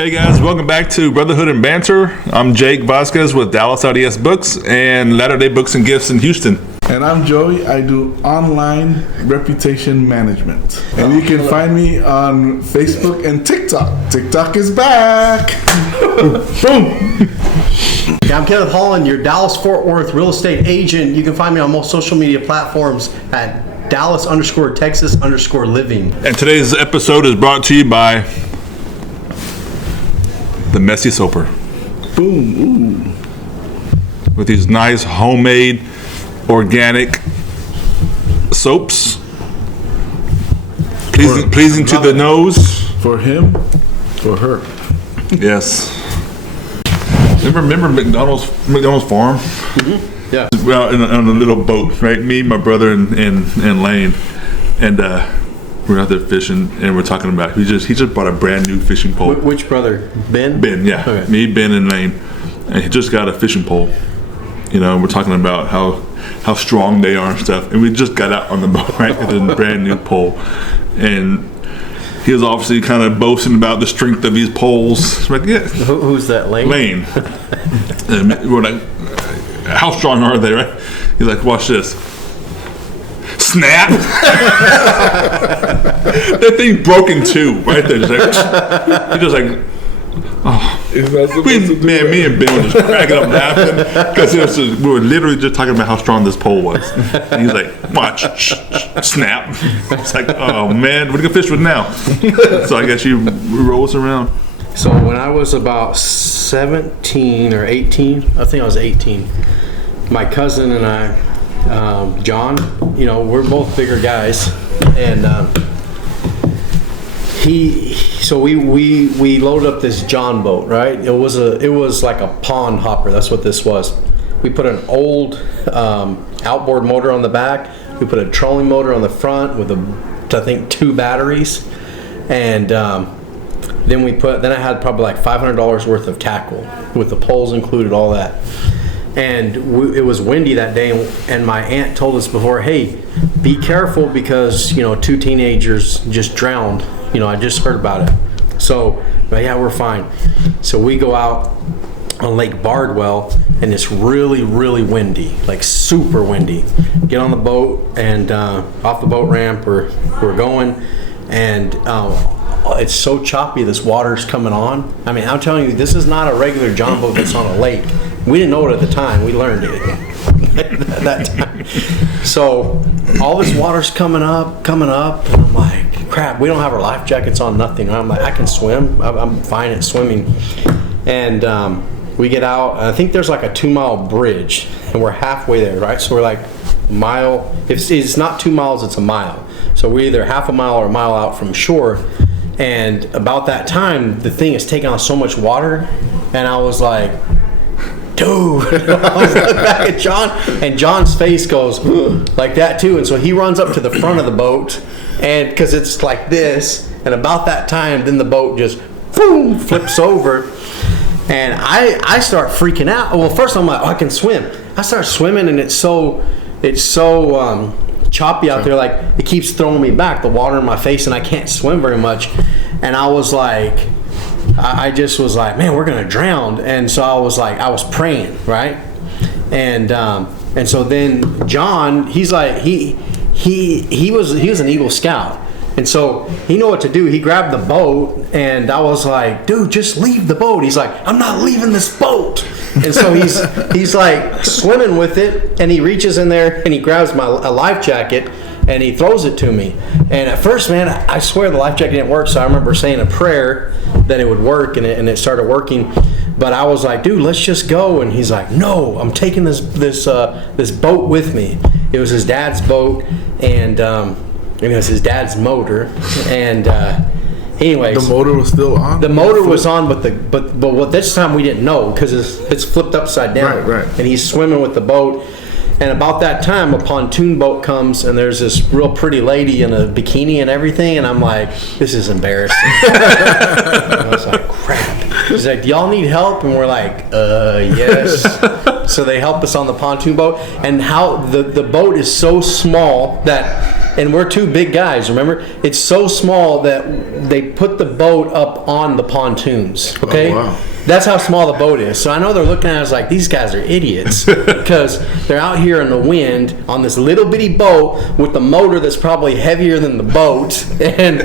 Hey guys, welcome back to Brotherhood and Banter. I'm Jake Vasquez with Dallas RDS Books and Latter-day Books and Gifts in Houston. And I'm Joey. I do online reputation management. And you can find me on Facebook and TikTok. TikTok is back. Boom. I'm Kenneth Holland, your Dallas-Fort Worth real estate agent. You can find me on most social media platforms at Dallas_Texas_living. And today's episode is brought to you by the Messy Soaper. Boom. Ooh. With these nice homemade organic soaps. Pleasing to the nose. For him, for her. Yes. Remember McDonald's farm? Mm-hmm. Yeah. Well, on a little boat, right? Me, my brother, and Lane, and we're out there fishing, and we're talking about he just bought a brand new fishing pole. Which brother? Ben? Ben, yeah. Okay. Me, Ben, and Lane, and he just got a fishing pole. You know, we're talking about how strong they are and stuff, and we just got out on the boat, right, with a brand new pole, and he was obviously kind of boasting about the strength of these poles. Like, yeah. Who's that, Lane? Lane. And we're like, how strong are they, right? He's like, watch this. Snap! That thing broke in two, right there. Just like, he just like, oh. Me and Ben were just cracking up laughing because we were literally just talking about how strong this pole was. And he's like, watch, snap. It's like, oh man, what are you gonna fish with now? So I guess you roll us around. So when I was about 17 or 18, I think I was 18, my cousin and I, John, you know, we're both bigger guys, and we loaded up this John boat, right? It was like a pond hopper. That's what this was. We put an old outboard motor on the back. We put a trolling motor on the front with I think 2 batteries, and then I had probably like $500 worth of tackle with the poles included, all that. And it was windy that day, and my aunt told us before, hey, be careful because, you know, 2 teenagers just drowned. You know, I just heard about it. So, but yeah, we're fine. So we go out on Lake Bardwell, and it's really, really windy, like super windy. Get on the boat, and off the boat ramp, we're going, and it's so choppy, this water's coming on. I mean, I'm telling you, this is not a regular John boat that's on a lake. We didn't know it at the time. We learned it at that time. So all this water's coming up, and I'm like, crap, we don't have our life jackets on, nothing. I'm like, I can swim. I'm fine at swimming. And we get out, and I think there's like a 2-mile bridge, and we're halfway there, right? So we're like a mile. If it's not 2 miles, it's a mile. So we're either half a mile or a mile out from shore. And about that time, the thing is taking on so much water, and I was like, dude. I was looking back at John, and John's face goes like that too. And so he runs up to the front of the boat, and because it's like this, and about that time, then the boat just boom, flips over, and I start freaking out. Well, first I'm like, oh, I can swim. I start swimming, and it's so choppy out there, like it keeps throwing me back, the water in my face, and I can't swim very much. And I was like, I just was like, man, we're gonna drown. And so I was like, I was praying, right? And so then John, he's like, he was an Eagle Scout, and so he knew what to do. He grabbed the boat, and I was like, dude, just leave the boat. He's like, I'm not leaving this boat. And so he's like swimming with it, and he reaches in there and he grabs a life jacket, and he throws it to me. And at first, man, I swear the life jacket didn't work. So I remember saying a prayer that it would work, and it started working. But I was like, dude, let's just go. And he's like, no, I'm taking this boat with me. It was his dad's boat, and it was his dad's motor. And anyways, the motor was still on. The motor was on, but what this time we didn't know because it's flipped upside down. Right. And he's swimming with the boat. And about that time, a pontoon boat comes, and there's this real pretty lady in a bikini and everything, and I'm like, this is embarrassing. And I was like, crap. She's like, do y'all need help? And we're like, yes. So they helped us on the pontoon boat, and how the boat is so small that, and we're two big guys, remember? It's so small that they put the boat up on the pontoons, okay? Oh, wow. That's how small the boat is. So I know they're looking at us like, these guys are idiots because they're out here in the wind on this little bitty boat with the motor that's probably heavier than the boat, and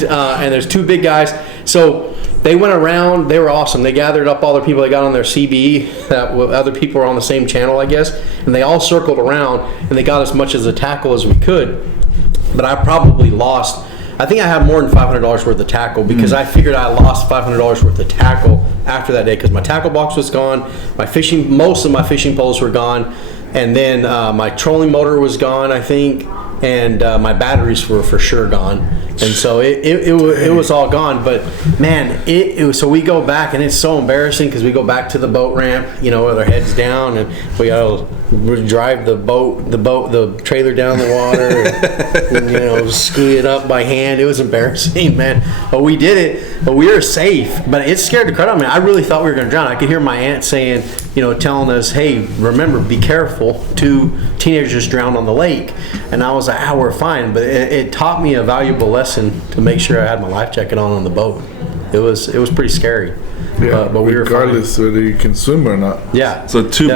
there's two big guys. So they went around. They were awesome. They gathered up all the people that got on their CB, that other people were on the same channel, I guess, and they all circled around and they got as much as the tackle as we could. But I probably lost. I think I had more than $500 worth of tackle because I figured I lost $500 worth of tackle after that day because my tackle box was gone, most of my fishing poles were gone, and then my trolling motor was gone, I think, and my batteries were for sure gone, and so it was all gone. But man, it was, so we go back and it's so embarrassing because we go back to the boat ramp, with our heads down, and we gotta drive the trailer down the water, and, scoot it up by hand. It was embarrassing, man, but we did it. But we were safe. But it scared the crap out of me. I really thought we were gonna drown. I could hear my aunt saying, telling us, "Hey, remember, be careful. 2 teenagers drowned on the lake," and I was like, we're fine. But it taught me a valuable lesson to make sure I had my life jacket on the boat. It was pretty scary. Yeah, but we were fine. regardless whether you can swim or not. Yeah. So two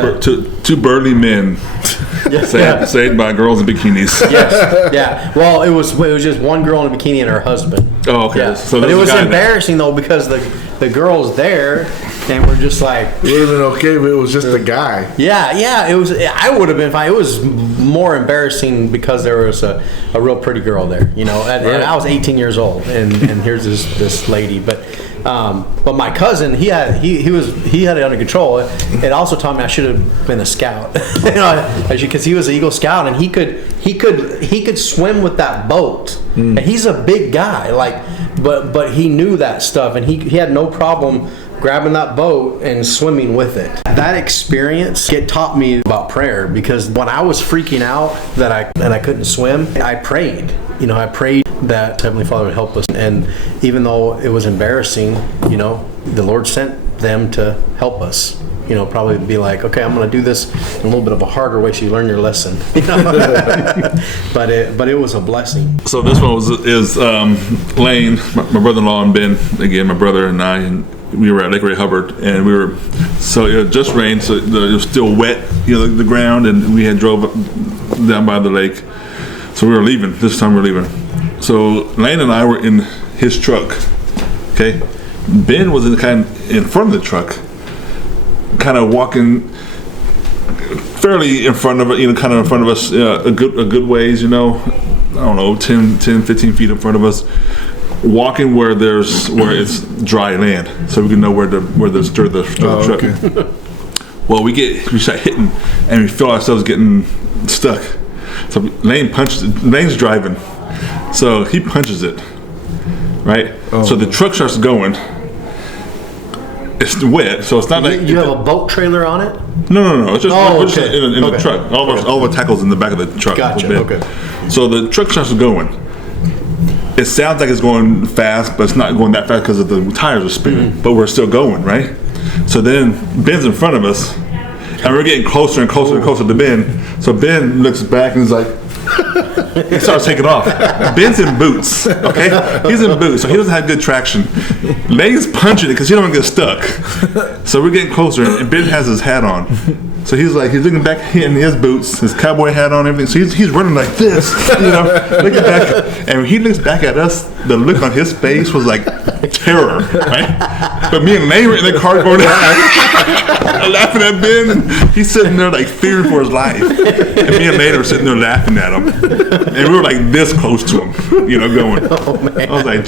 burly men saved by girls in bikinis. Yes. Yeah. Well, it was just one girl in a bikini and her husband. Oh, okay. Yeah. So but it was embarrassing though because the girl's there and we're just like. It would have been okay if it was just a guy. Yeah. It was. I would have been fine. It was more embarrassing because there was a real pretty girl there. And I was 18 years old, and here's this lady, but. But my cousin, he had it under control. It also taught me I should have been a scout, because he was an Eagle Scout and he could swim with that boat. And he's a big guy, but he knew that stuff, and he had no problem grabbing that boat and swimming with it. That experience, it taught me about prayer, because when I was freaking out that I couldn't swim, I prayed. I prayed that Heavenly Father would help us. And even though it was embarrassing, the Lord sent them to help us. Probably be like, okay, I'm going to do this in a little bit of a harder way so you learn your lesson. But it was a blessing. So this one is Lane, my brother-in-law, and Ben, again, my brother and I, and we were at Lake Ray Hubbard, and it had just rained, so it was still wet, the ground, and we had drove down by the lake. So we were leaving. This time we were leaving. So Lane and I were in his truck. Okay, Ben was in front of the truck, kind of walking fairly in front of it, kind of in front of us, a good ways, I don't know, 10, 15 feet in front of us, walking where it's dry land, so we can know where the truck. Okay. Well, we start hitting, and we feel ourselves getting stuck. So Lane's driving, so he punches it, right? Oh. So the truck starts going. It's wet, so it's not like... You have a boat trailer on it? No. It's just, we're just in the truck. All the tackle's in the back of the truck. Gotcha, okay. So the truck starts going. It sounds like it's going fast, but it's not going that fast because the tires are spinning. But we're still going, right? So then Ben's in front of us, and we're getting closer and closer and closer to Ben. So Ben looks back and is like, he starts taking off. Ben's in boots, okay? He's in boots, so he doesn't have good traction. Lane's punching it because he don't want to get stuck. So we're getting closer, and Ben has his hat on. So he's looking back in his boots, his cowboy hat on, everything. So he's running like this, looking back. And when he looks back at us, the look on his face was like terror, right? But me and Lane were in the car going laughing at Ben, and he's sitting there like fearing for his life. And me and Lane were sitting there laughing at him. And we were like this close to him, going. Oh, man. I was like,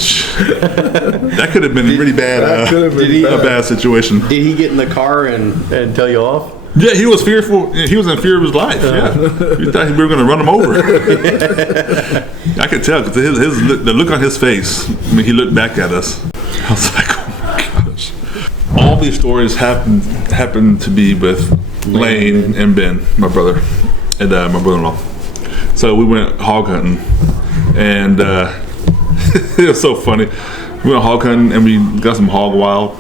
that could have been a really bad, a bad situation. Did he get in the car and tell you off? Yeah, he was fearful. He was in fear of his life. Yeah, he thought we were going to run him over. I could tell because the look on his face. I mean, he looked back at us. I was like, oh my gosh! All these stories happened to be with Lane and Ben, my brother, and my brother-in-law. So we went hog hunting, and it was so funny. We went hog hunting and we got some hog wild.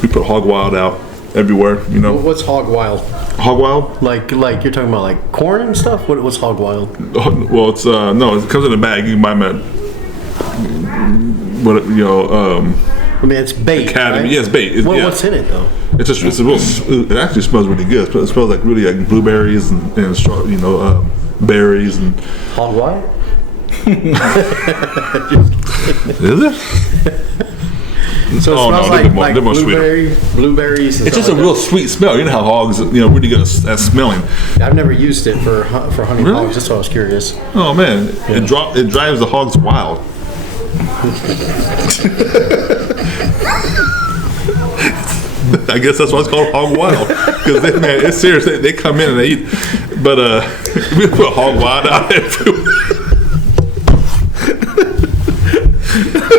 We put hog wild out. everywhere. You know, What's hog wild? hog wild. Like you're talking about like corn and stuff? What's hog wild? Well, it's no, it comes in a bag. You can buy them at what you know. I mean, it's bait. Academy. Right? Yeah, it's bait. Yeah. What's in it though? It's just it's a real. It actually smells really good. It smells like really like blueberries and straw, you know, berries and. Hog wild? Is it? So it Oh, no, smells they're like, more- like they're more sweeter. blueberries. And It's stuff just a like real sweet smell. You know how hogs, you know, really good at smelling. that. I've never used it for hunting Really? hogs. Just so I was curious. Oh man, it drives the hogs wild. I guess that's why it's called hog wild. Because man, it's serious. They come in and they eat. But we put hog wild out everywhere.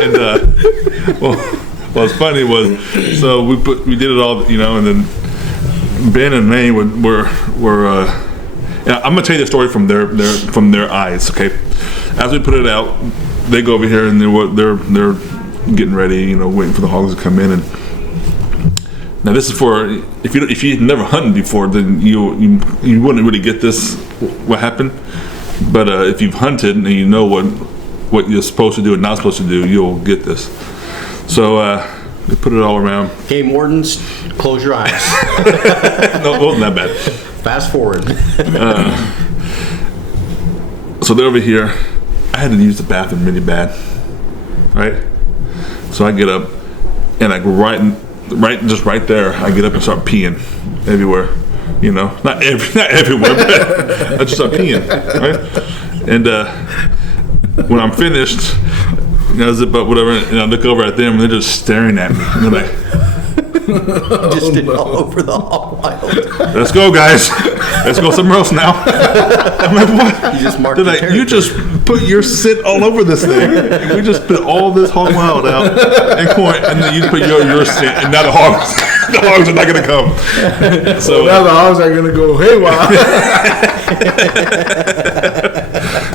And what's funny was, so we did it all, you know, and then Ben and May were yeah, I'm gonna tell you the story from their eyes. Okay, as we put it out, they go over here and they're getting ready, you know, waiting for the hogs to come in. And now this is for if you've never hunted before, then you wouldn't really get this what happened. But if you've hunted and you know what you're supposed to do and not supposed to do, you'll get this. So they put it all around. Game wardens, close your eyes. No, it wasn't that bad. Fast forward. So they're over here. I had to use the bathroom really bad, right? So I get up and I go right there. I get up and start peeing everywhere. You know, not everywhere, but I just start peeing, right? And when I'm finished, you know, zip up whatever, and I look over at them and they're just staring at me. And they're like, Just did it all over the hog wild. "Let's go, guys. Let's go somewhere else now." I'm like, "What?" You just marked They're the like, territory. "You just put your scent all over this thing. We just put all this hog wild out and corn, and then you put your scent, and now the hogs are not gonna come." So Now the hogs are gonna go haywire.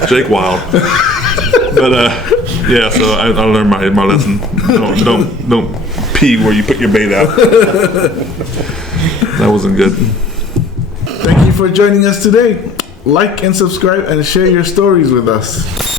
Jake Wild. But yeah, so I learned my lesson. Don't pee where you put your bait out. That wasn't good. Thank you for joining us today. Like and subscribe and share your stories with us.